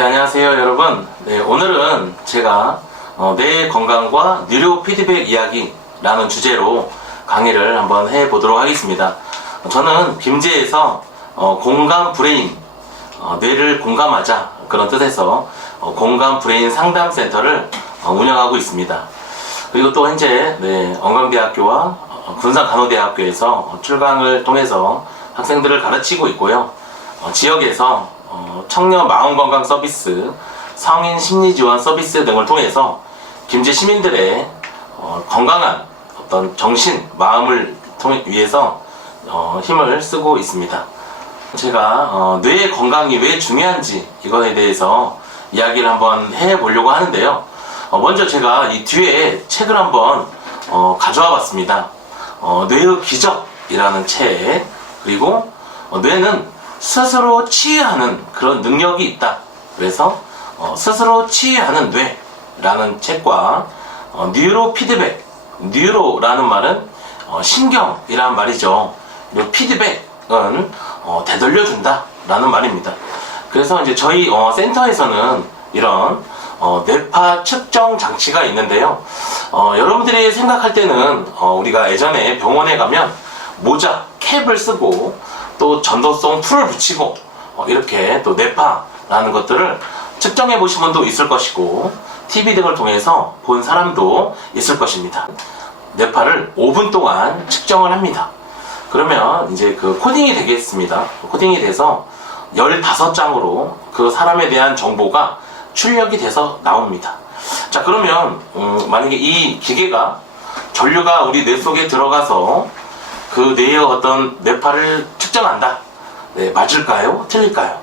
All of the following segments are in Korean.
네, 안녕하세요 여러분. 네, 오늘은 제가 뇌 건강과 뉴로 피드백 이야기라는 주제로 강의를 한번 해보도록 하겠습니다. 저는 김제에서 공감 브레인, 뇌를 공감하자 그런 뜻에서 공감 브레인 상담센터를 운영하고 있습니다. 그리고 또 현재 언광대학교와 군산간호대학교에서 출강을 통해서 학생들을 가르치고 있고요. 지역에서 청년 마음건강 서비스, 성인 심리지원 서비스 등을 통해서 김제 시민들의 건강한 어떤 정신, 마음을 위해서 힘을 쓰고 있습니다. 제가 뇌의 건강이 왜 중요한지 이거에 대해서 이야기를 한번 해보려고 하는데요. 먼저 제가 이 뒤에 책을 한번 가져와 봤습니다. 뇌의 기적이라는 책, 그리고 뇌는 스스로 치유하는 그런 능력이 있다. 그래서 스스로 치유하는 뇌라는 책과 뉴로 피드백, 뉴로라는 말은 신경이란 말이죠. 그리고 피드백은 되돌려준다 라는 말입니다. 그래서 이제 저희 센터에서는 이런 뇌파 측정 장치가 있는데요. 여러분들이 생각할 때는 우리가 예전에 병원에 가면 모자, 캡을 쓰고 또 전도성 풀을 붙이고 이렇게 또 뇌파라는 것들을 측정해 보신 분도 있을 것이고 TV 등을 통해서 본 사람도 있을 것입니다. 뇌파를 5분 동안 측정을 합니다. 그러면 이제 그 코딩이 되겠습니다. 코딩이 돼서 15장으로 그 사람에 대한 정보가 출력이 돼서 나옵니다. 자, 그러면 만약에 이 기계가 전류가 우리 뇌 속에 들어가서 그 뇌의 어떤 뇌파를 측정한다. 네, 맞을까요? 틀릴까요?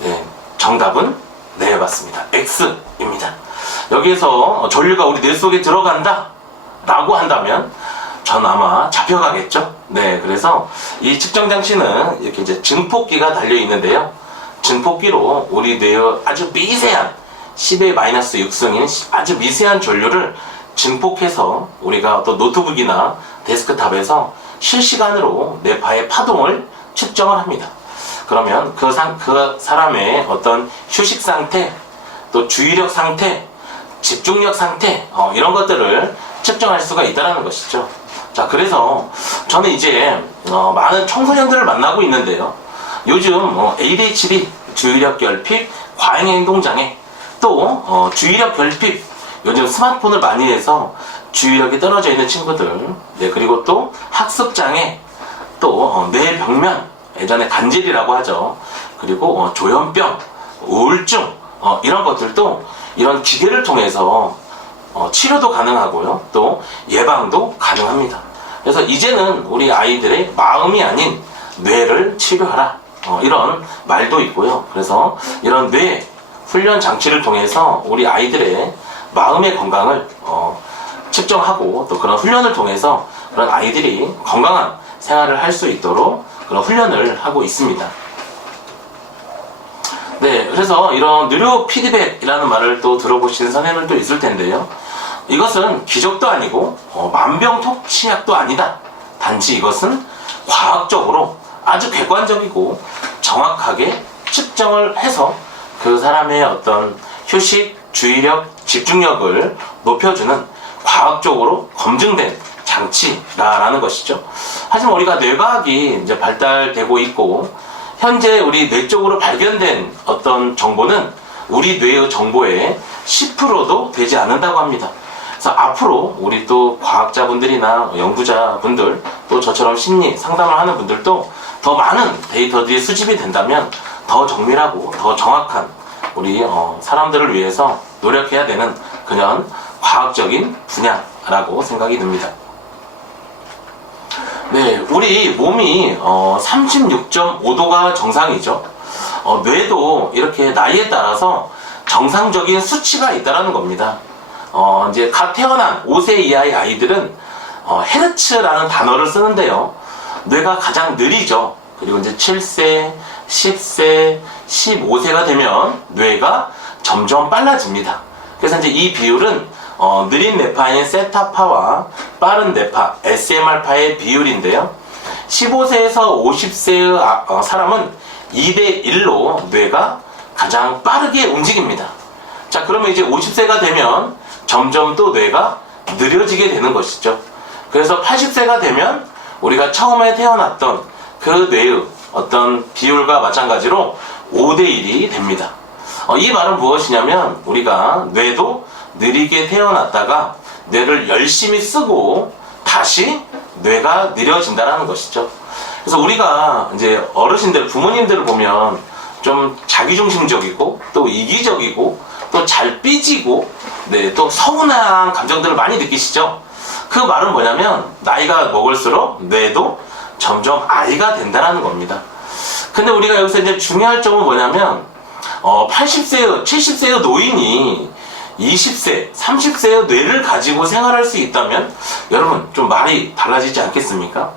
네, 정답은 네, 맞습니다. X입니다. 여기에서 전류가 우리 뇌 속에 들어간다 라고 한다면 전 아마 잡혀가겠죠? 네, 그래서 이 측정 장치는 이렇게 이제 증폭기가 달려 있는데요. 증폭기로 우리 뇌의 아주 미세한 10의 마이너스 6승인 아주 미세한 전류를 증폭해서 우리가 어떤 노트북이나 데스크탑에서 실시간으로 뇌파의 파동을 측정을 합니다. 그러면 그 사람의 어떤 휴식 상태, 또 주의력 상태, 집중력 상태, 이런 것들을 측정할 수가 있다는 것이죠. 자, 그래서 저는 이제 많은 청소년들을 만나고 있는데요. 요즘 ADHD, 주의력 결핍, 과잉행동장애, 또 주의력 결핍, 요즘 스마트폰을 많이 해서 주의력이 떨어져 있는 친구들, 네, 그리고 또 학습장애, 또 뇌병면, 예전에 간질이라고 하죠. 그리고 조현병, 우울증, 이런 것들도 이런 기계를 통해서 치료도 가능하고요. 또 예방도 가능합니다. 그래서 이제는 우리 아이들의 마음이 아닌 뇌를 치료하라, 이런 말도 있고요. 그래서 이런 뇌 훈련 장치를 통해서 우리 아이들의 마음의 건강을 측정하고 또 그런 훈련을 통해서 그런 아이들이 건강한 생활을 할 수 있도록 그런 훈련을 하고 있습니다. 네, 그래서 이런 뉴로 피드백이라는 말을 또 들어보신 선생님들도 있을 텐데요. 이것은 기적도 아니고 만병통치약도 아니다. 단지 이것은 과학적으로 아주 객관적이고 정확하게 측정을 해서 그 사람의 어떤 휴식, 주의력, 집중력을 높여주는 과학적으로 검증된 장치라는 것이죠. 하지만 우리가 뇌과학이 이제 발달되고 있고 현재 우리 뇌 쪽으로 발견된 어떤 정보는 우리 뇌의 정보의 10%도 되지 않는다고 합니다. 그래서 앞으로 우리 또 과학자분들이나 연구자분들, 또 저처럼 심리 상담을 하는 분들도 더 많은 데이터들이 수집이 된다면 더 정밀하고 더 정확한 우리 사람들을 위해서 노력해야 되는 그냥 과학적인 분야라고 생각이 듭니다. 네, 우리 몸이 36.5도가 정상이죠. 뇌도 이렇게 나이에 따라서 정상적인 수치가 있다는 겁니다. 이제 갓 태어난 5세 이하의 아이들은 헤르츠라는 단어를 쓰는데요. 뇌가 가장 느리죠. 그리고 이제 7세, 10세, 15세가 되면 뇌가 점점 빨라집니다. 그래서 이제 이 비율은 느린 뇌파인 세타파와 빠른 뇌파 SMR파의 비율인데요. 15세에서 50세의 사람은 2대1로 뇌가 가장 빠르게 움직입니다. 자, 그러면 이제 50세가 되면 점점 또 뇌가 느려지게 되는 것이죠. 그래서 80세가 되면 우리가 처음에 태어났던 그 뇌의 어떤 비율과 마찬가지로 5대1이 됩니다. 이 말은 무엇이냐면 우리가 뇌도 느리게 태어났다가 뇌를 열심히 쓰고 다시 뇌가 느려진다는 것이죠. 그래서 우리가 이제 어르신들, 부모님들을 보면 좀 자기중심적이고 또 이기적이고 또 잘 삐지고 네, 또 서운한 감정들을 많이 느끼시죠. 그 말은 뭐냐면 나이가 먹을수록 뇌도 점점 아이가 된다는 겁니다. 근데 우리가 여기서 이제 중요할 점은 뭐냐면 80세, 70세의 노인이 20세, 30세의 뇌를 가지고 생활할 수 있다면 여러분 좀 말이 달라지지 않겠습니까?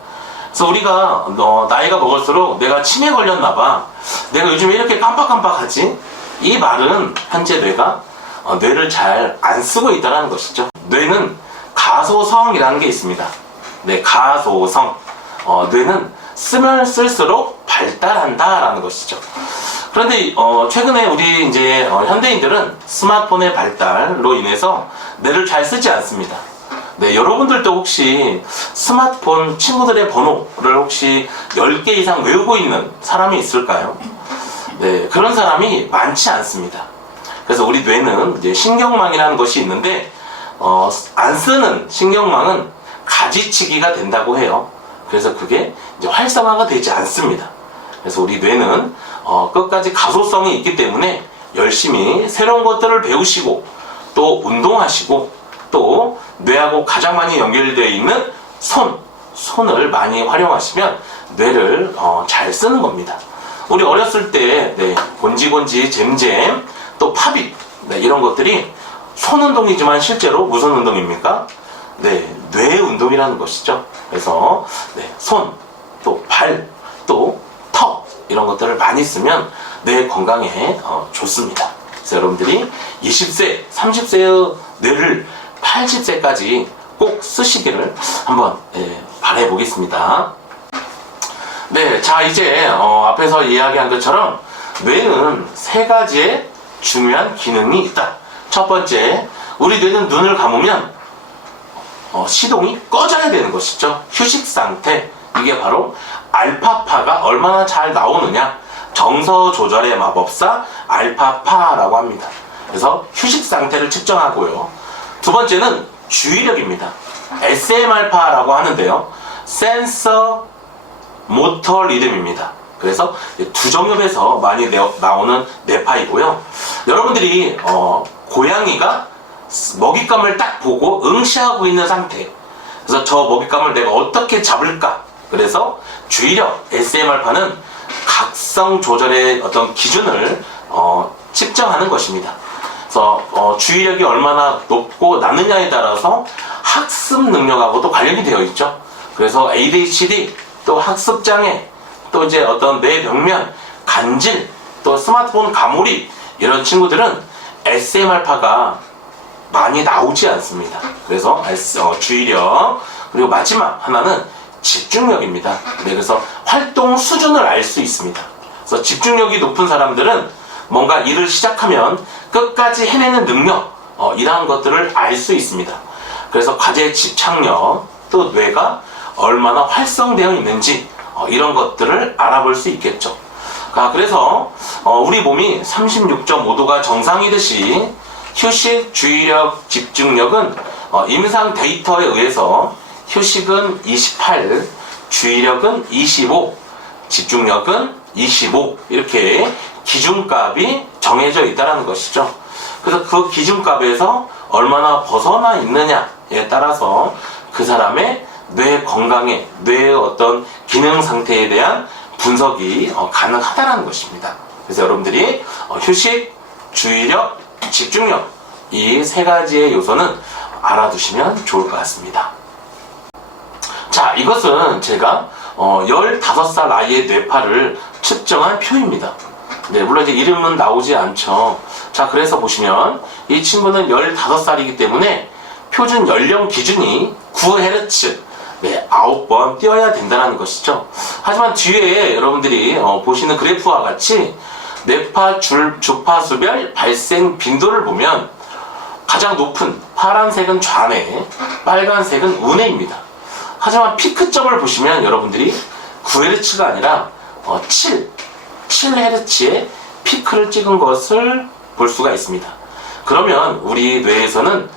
그래서 우리가 나이가 먹을수록 내가 치매 걸렸나봐, 내가 요즘에 이렇게 깜빡깜빡하지? 이 말은 현재 뇌가 뇌를 잘 안 쓰고 있다는 것이죠. 뇌는 가소성이라는 게 있습니다. 네, 가소성. 뇌는 쓰면 쓸수록 발달한다라는 것이죠. 그런데 최근에 우리 이제 현대인들은 스마트폰의 발달로 인해서 뇌를 잘 쓰지 않습니다. 네, 여러분들도 혹시 스마트폰 친구들의 번호를 혹시 10개 이상 외우고 있는 사람이 있을까요? 네, 그런 사람이 많지 않습니다. 그래서 우리 뇌는 이제 신경망이라는 것이 있는데 안 쓰는 신경망은 가지치기가 된다고 해요. 그래서 그게 이제 활성화가 되지 않습니다. 그래서 우리 뇌는 끝까지 가소성이 있기 때문에 열심히 새로운 것들을 배우시고 또 운동하시고 또 뇌하고 가장 많이 연결되어 있는 손을 많이 활용하시면 뇌를 잘 쓰는 겁니다. 우리 어렸을 때 네, 곤지곤지, 잼잼, 또 팝잇 네, 이런 것들이 손 운동이지만 실제로 무슨 운동입니까? 네, 뇌 운동이라는 것이죠. 그래서 네, 손, 또 발, 또 턱 이런 것들을 많이 쓰면 뇌 건강에 좋습니다. 그래서 여러분들이 20세, 30세의 뇌를 80세까지 꼭 쓰시기를 한번 바라보겠습니다. 네, 자 이제 앞에서 이야기한 것처럼 뇌는 세 가지의 중요한 기능이 있다. 첫 번째, 우리 뇌는 눈을 감으면 시동이 꺼져야 되는 것이죠. 휴식 상태. 이게 바로 알파파가 얼마나 잘 나오느냐, 정서 조절의 마법사 알파파라고 합니다. 그래서 휴식 상태를 측정하고요. 두 번째는 주의력입니다. SMR파라고 하는데요. 센서 모터 리듬입니다. 그래서 두 정엽에서 많이 나오는 뇌파이고요. 여러분들이 고양이가 먹잇감을 딱 보고 응시하고 있는 상태. 그래서 저 먹잇감을 내가 어떻게 잡을까? 그래서 주의력 SMR파는 각성 조절의 어떤 기준을 측정하는 것입니다. 그래서 주의력이 얼마나 높고 낮느냐에 따라서 학습 능력하고도 관련이 되어 있죠. 그래서 ADHD, 또 학습장애, 또 이제 어떤 뇌병면, 간질, 또 스마트폰 가몰입 이런 친구들은 SMR파가 많이 나오지 않습니다. 그래서 주의력, 그리고 마지막 하나는 집중력입니다. 네, 그래서 활동 수준을 알 수 있습니다. 그래서 집중력이 높은 사람들은 뭔가 일을 시작하면 끝까지 해내는 능력, 이러한 것들을 알 수 있습니다. 그래서 과제 집착력, 또 뇌가 얼마나 활성되어 있는지 이런 것들을 알아볼 수 있겠죠. 그래서 우리 몸이 36.5도가 정상이듯이 휴식, 주의력, 집중력은 임상 데이터에 의해서 휴식은 28, 주의력은 25, 집중력은 25 이렇게 기준값이 정해져 있다는 것이죠. 그래서 그 기준값에서 얼마나 벗어나 있느냐에 따라서 그 사람의 뇌 건강에, 뇌의 어떤 기능 상태에 대한 분석이 가능하다는 것입니다. 그래서 여러분들이 휴식, 주의력, 집중력 이 세 가지의 요소는 알아두시면 좋을 것 같습니다. 자, 이것은 제가 15살 나이의 뇌파를 측정한 표입니다. 네, 물론 이제 이름은 나오지 않죠. 자, 그래서 보시면 이 친구는 15살이기 때문에 표준 연령 기준이 9Hz, 네, 9번 뛰어야 된다는 것이죠. 하지만 뒤에 여러분들이 보시는 그래프와 같이 뇌파 주파수별 발생 빈도를 보면 가장 높은 파란색은 좌뇌, 빨간색은 우뇌입니다. 하지만 피크점을 보시면 여러분들이 9Hz가 아니라 7Hz의 피크를 찍은 것을 볼 수가 있습니다. 그러면 우리 뇌에서는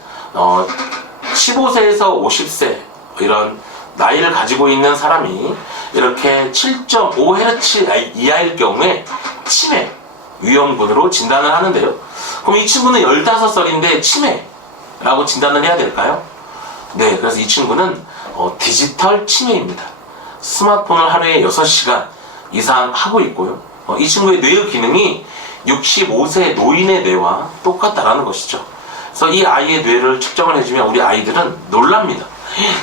15세에서 50세 이런 나이를 가지고 있는 사람이 이렇게 7.5Hz 이하일 경우에 치매 위험군으로 진단을 하는데요. 그럼 이 친구는 15살인데 치매라고 진단을 해야 될까요? 네, 그래서 이 친구는 디지털 치매입니다. 스마트폰을 하루에 6시간 이상 하고 있고요. 이 친구의 뇌의 기능이 65세 노인의 뇌와 똑같다라는 것이죠. 그래서 이 아이의 뇌를 측정을 해주면 우리 아이들은 놀랍니다.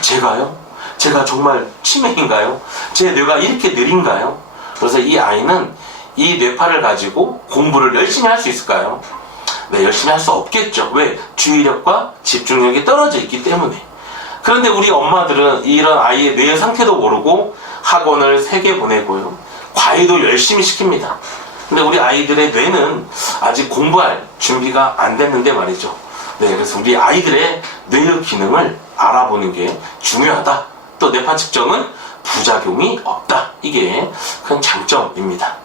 제가요? 제가 정말 치매인가요? 제 뇌가 이렇게 느린가요? 그래서 이 아이는 이 뇌파를 가지고 공부를 열심히 할 수 있을까요? 네, 열심히 할 수 없겠죠. 왜? 주의력과 집중력이 떨어져 있기 때문에. 그런데 우리 엄마들은 이런 아이의 뇌 상태도 모르고 학원을 3개 보내고요. 과외도 열심히 시킵니다. 근데 우리 아이들의 뇌는 아직 공부할 준비가 안 됐는데 말이죠. 네, 그래서 우리 아이들의 뇌의 기능을 알아보는 게 중요하다. 또 뇌파 측정은 부작용이 없다. 이게 큰 장점입니다.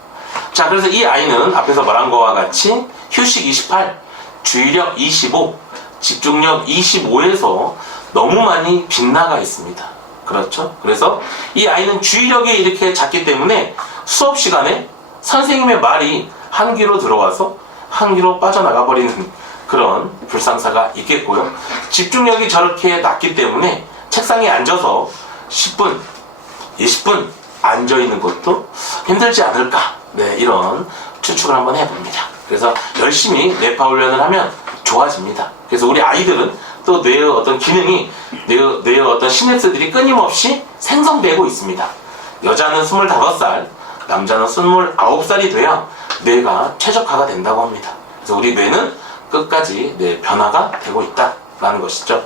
자, 그래서 이 아이는 앞에서 말한 것과 같이 휴식 28, 주의력 25, 집중력 25에서 너무 많이 빗나가 있습니다. 그렇죠? 그래서 이 아이는 주의력이 이렇게 작기 때문에 수업 시간에 선생님의 말이 한 귀로 들어와서 한 귀로 빠져나가 버리는 그런 불상사가 있겠고요. 집중력이 저렇게 낮기 때문에 책상에 앉아서 10분, 20분 앉아있는 것도 힘들지 않을까. 네, 이런 추측을 한번 해봅니다. 그래서 열심히 뇌파 훈련을 하면 좋아집니다. 그래서 우리 아이들은 또 뇌의 어떤 기능이, 뇌의 어떤 시냅스들이 끊임없이 생성되고 있습니다. 여자는 25살, 남자는 29살이 돼야 뇌가 최적화가 된다고 합니다. 그래서 우리 뇌는 끝까지 변화가 되고 있다라는 것이죠.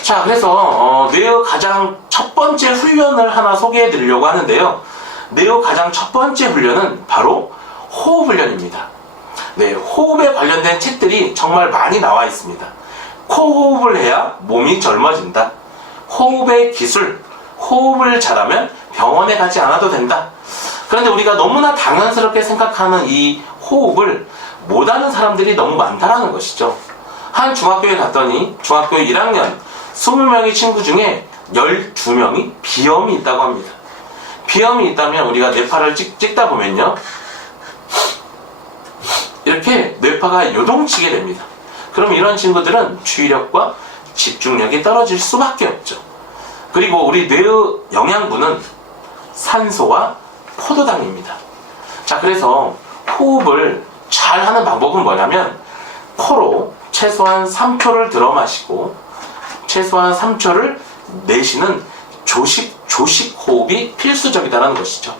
자, 그래서 뇌의 가장 첫 번째 훈련을 하나 소개해 드리려고 하는데요. 뇌의 가장 첫 번째 훈련은 바로 호흡 훈련입니다. 네, 호흡에 관련된 책들이 정말 많이 나와 있습니다. 코호흡을 해야 몸이 젊어진다. 호흡의 기술, 호흡을 잘하면 병원에 가지 않아도 된다. 그런데 우리가 너무나 당연스럽게 생각하는 이 호흡을 못하는 사람들이 너무 많다라는 것이죠. 한 중학교에 갔더니 중학교 1학년 20명의 친구 중에 12명이 비염이 있다고 합니다. 비염이 있다면 우리가 뇌파를 찍다 보면요, 이렇게 뇌파가 요동치게 됩니다. 그럼 이런 친구들은 주의력과 집중력이 떨어질 수밖에 없죠. 그리고 우리 뇌의 영양분은 산소와 포도당입니다. 자, 그래서 호흡을 잘 하는 방법은 뭐냐면 코로 최소한 3초를 들어 마시고 최소한 3초를 내쉬는 조식 호흡이 필수적이다라는 것이죠.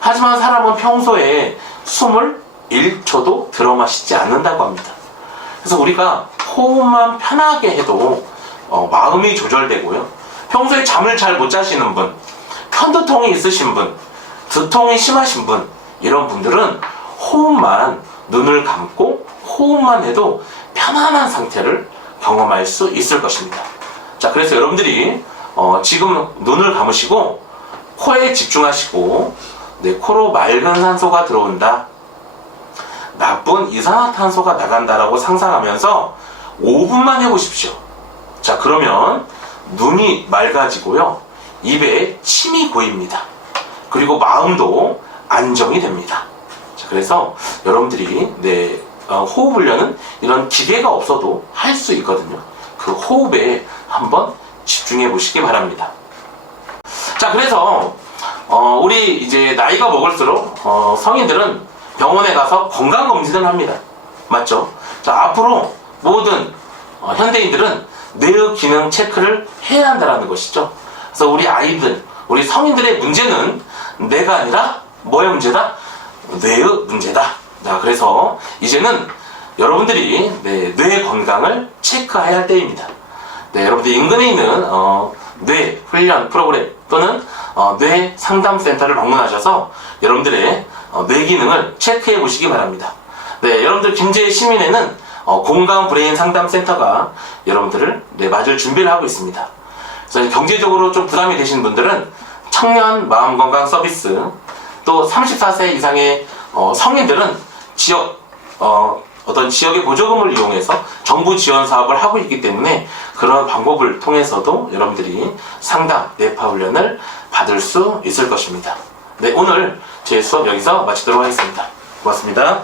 하지만 사람은 평소에 숨을 1초도 들어 마시지 않는다고 합니다. 그래서 우리가 호흡만 편하게 해도 마음이 조절되고요. 평소에 잠을 잘 못 자시는 분, 편두통이 있으신 분, 두통이 심하신 분, 이런 분들은 호흡만, 눈을 감고 호흡만 해도 편안한 상태를 경험할 수 있을 것입니다. 자, 그래서 여러분들이 지금 눈을 감으시고 코에 집중하시고, 네, 코로 맑은 산소가 들어온다, 나쁜 이산화탄소가 나간다라고 상상하면서 5분만 해보십시오. 자, 그러면 눈이 맑아지고요, 입에 침이 고입니다. 그리고 마음도 안정이 됩니다. 자, 그래서 여러분들이 호흡 훈련은 이런 기계가 없어도 할 수 있거든요. 그 호흡에 한번 집중해 보시기 바랍니다. 자, 그래서 우리 이제 나이가 먹을수록 성인들은 병원에 가서 건강검진을 합니다. 맞죠? 자, 앞으로 모든 현대인들은 뇌의 기능 체크를 해야 한다는 것이죠. 그래서 우리 아이들, 우리 성인들의 문제는 뇌가 아니라 뭐의 문제다? 뇌의 문제다. 자, 그래서 이제는 여러분들이 뇌 건강을 체크해야 할 때입니다. 네, 여러분들 인근에 있는 뇌 훈련 프로그램 또는 뇌 상담센터를 방문하셔서 여러분들의 뇌 기능을 체크해 보시기 바랍니다. 네, 여러분들 김제 시민회는 공감 브레인 상담센터가 여러분들을 맞을 준비를 하고 있습니다. 그래서 경제적으로 좀 부담이 되시는 분들은 청년 마음건강 서비스, 또 34세 이상의 성인들은 지역 어떤 지역의 보조금을 이용해서 정부 지원 사업을 하고 있기 때문에 그런 방법을 통해서도 여러분들이 상담, 뇌파 훈련을 받을 수 있을 것입니다. 네, 오늘 제 수업 여기서 마치도록 하겠습니다. 고맙습니다.